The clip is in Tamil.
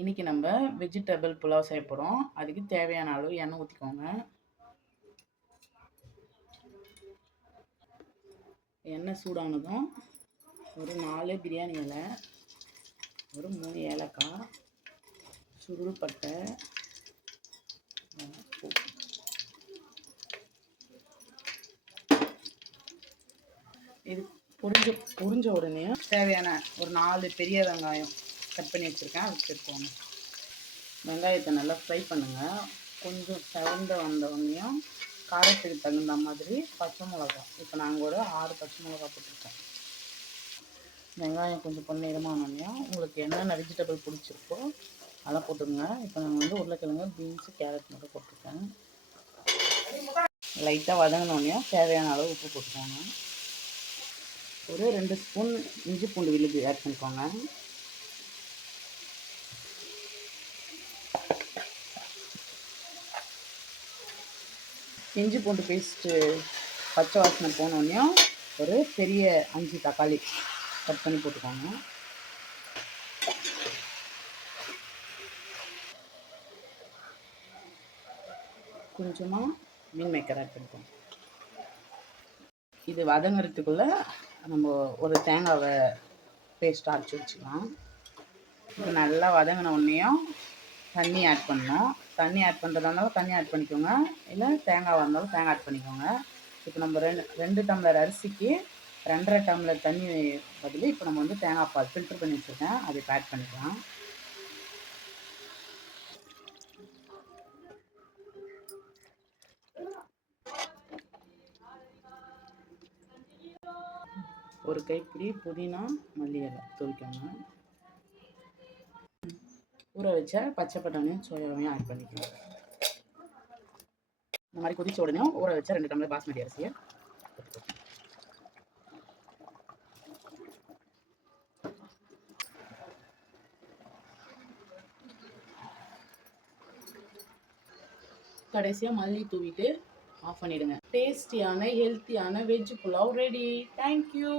இன்றைக்கி நம்ம வெஜிடபிள் புலாவ் செய்ய போகிறோம். அதுக்கு தேவையான அளவு எண்ணெய் ஊற்றிக்கோங்க. எண்ணெய் சூடானதும் ஒரு 4 பிரியாணி இலை, ஒரு 3 ஏலக்காய், சுருள்பட்டை, இது பொரிஞ்ச உடனே தேவையான ஒரு 4 பெரிய வெங்காயம் கட் பண்ணி வச்சுருக்கேன், அது சேர்த்துக்கோங்க. வெங்காயத்தை நல்லா ஃப்ரை பண்ணுங்கள். கொஞ்சம் செவந்த வந்த உடனேயும் காரத்துக்கு தகுந்த மாதிரி பச்சை மிளகா, இப்போ நாங்கள் ஒரு 6 பச்சை மிளகா போட்டிருக்கோம். வெங்காயம் கொஞ்சம் பொன்னிறமானோடனேயும் உங்களுக்கு என்னென்ன வெஜிடபிள் பிடிச்சிருக்கோ அதெல்லாம் போட்டுருங்க. இப்போ நாங்கள் உருளைக்கிழங்கு, பீன்ஸு, கேரட் மட்டும் போட்டிருக்கேன். லைட்டாக வதங்கினோடனேயும் தேவையான அளவு உப்பு போட்டுக்கோங்க. ஒரு 2 ஸ்பூன் இஞ்சி பூண்டு விழுது ஆட் பண்ணிக்கோங்க. இஞ்சி பூண்டு பேஸ்ட்டு பச்சை வாசனை போனோடனையும் ஒரு பெரிய 5 தக்காளி கட் பண்ணி போட்டுக்கோங்க. கொஞ்சமாக மீன் மேக்கர் ஆட் பண்ணிக்கோங்க. இது வதங்கிறதுக்குள்ளே நம்ம ஒரு தேங்காவை பேஸ்ட் அரைச்சி வச்சுக்கலாம். இது நல்லா வதங்கின உடனேயும் தண்ணி ஆட் பண்ணணும். தண்ணி ஆட் பண்ணுறதா இருந்தாலும் தண்ணி ஆட் பண்ணிக்கோங்க, இல்லை தேங்காய் இருந்தாலும் தேங்காய் ஆட் பண்ணிக்கோங்க. இப்போ நம்ம 2 டம்ளர் அரிசிக்கு 2.5 டம்ளர் தண்ணி பதில் இப்போ நம்ம வந்து தேங்காய் பால் ஃபில்டர் பண்ணி வச்சுருக்கேன், அதை இப்போ ஆட் பண்ணிக்கலாம். ஒரு கைப்பிடி புதினா மல்லி இலை தூவிக்கோங்க. ஊற வச்ச பச்சை பட்டாணியும் சோயாவையும் ஆட் பண்ணிக்கலாம். இந்த மாதிரி கொதிச்ச உடனே ஊற வச்ச 2 டம்ளர் பாஸ்மதி அரிசியை கடைசியாக மல்லி தூவிட்டு ஆஃப் பண்ணிடுங்க. டேஸ்டியான ஹெல்த்தியான வெஜ் புலாவ் ரெடி. தேங்க்யூ.